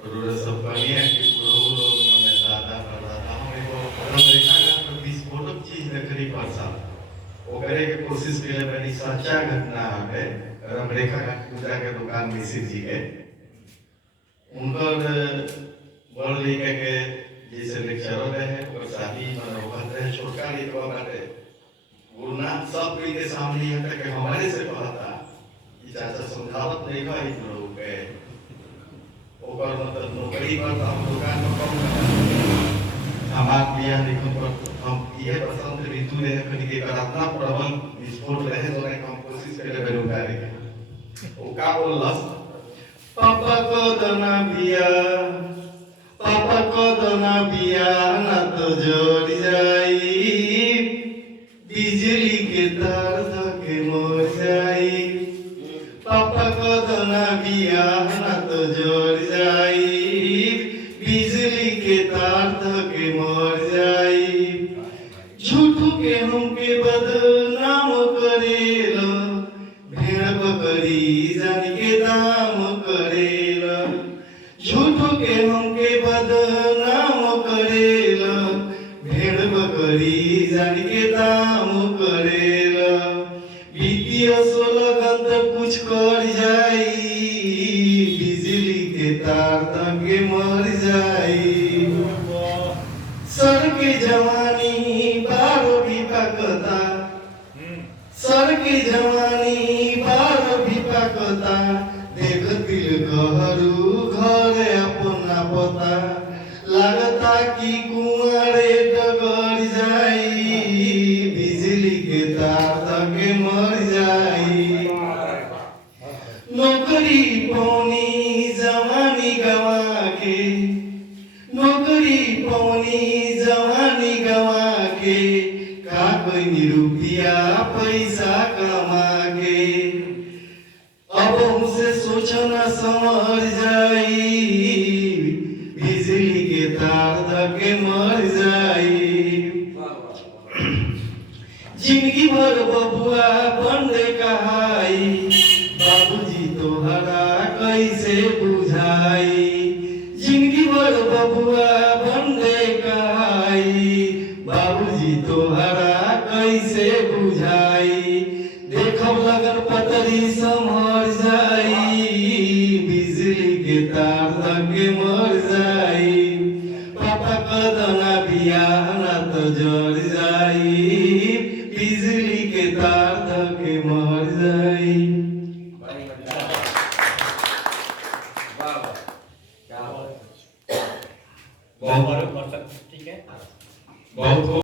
udah sebanyak puluh menetapkan perdataan itu orang mereka kan berdisputasi चीज करी परसा ओकरे के कोशिश के लिए बड़ी सच्चा घटना है orang mereka kan पूजा के दुकान मिसिर जी के उनकर बड़ लिखे के जैसे लेक्चर रहे और शादी मनोहर रहे छोटका लिखवा बाटे गुरुनाथ सब कोई के सामने यहाँ तक कि हमारे से कहा था कि चाचा समझावत नहीं का इन लोगों के ओकर मतलब नौकरी करता हम दुकान में कम हमार लिया लिखन पर हम ये बसंत ऋतु रहे कहीं के करातना प्रबल विस्फोट रहे तो हम कोशिश करे बेरोजगारी वो का बोलस पापा को दना बिया ना तो जोड़ जाई बिजली के तार धके मर जाई पापा को दना बिया ना तो जोड़ जाई बिजली के तार धके मर जाई झूठू के हमके बदनाम करेला भेड़ बकरी जान के दाम करेला झूठू के हमके बदनाम करेला भेड़ बकरी जान के दाम करेला वित्तीय सोलगन तक कुछ कर जाई बिजली के तार तक मर जाई सर के जवानी बार भी पकता सर के जवानी बार भी पकता देख दिल कहरू घर अपना पता लगता कि कुंवरे डगर जाई बिजली के तार तक मर जाई नौकरी पौनी जवानी गवा के नौकरी पौनी जवानी गवा के का कोई रुपया पैसा कमा के अब हमसे सोचना समझ जाई बिजली के तार धके मर जाई जिंदगी भर बबुआ बंदे कहाई बाबूजी तोहरा कैसे बुझाई जिंदगी भर बबुआ बंदे कहाई बाबूजी तोहरा कैसे बुझाई देखब लगन पतरी संभर जाई बिजली के तार धके मर जाई पापा कदना बिया ना तो जड़ जाई बिजली के तार धके मर जाई बहुत ठीक है। बहुत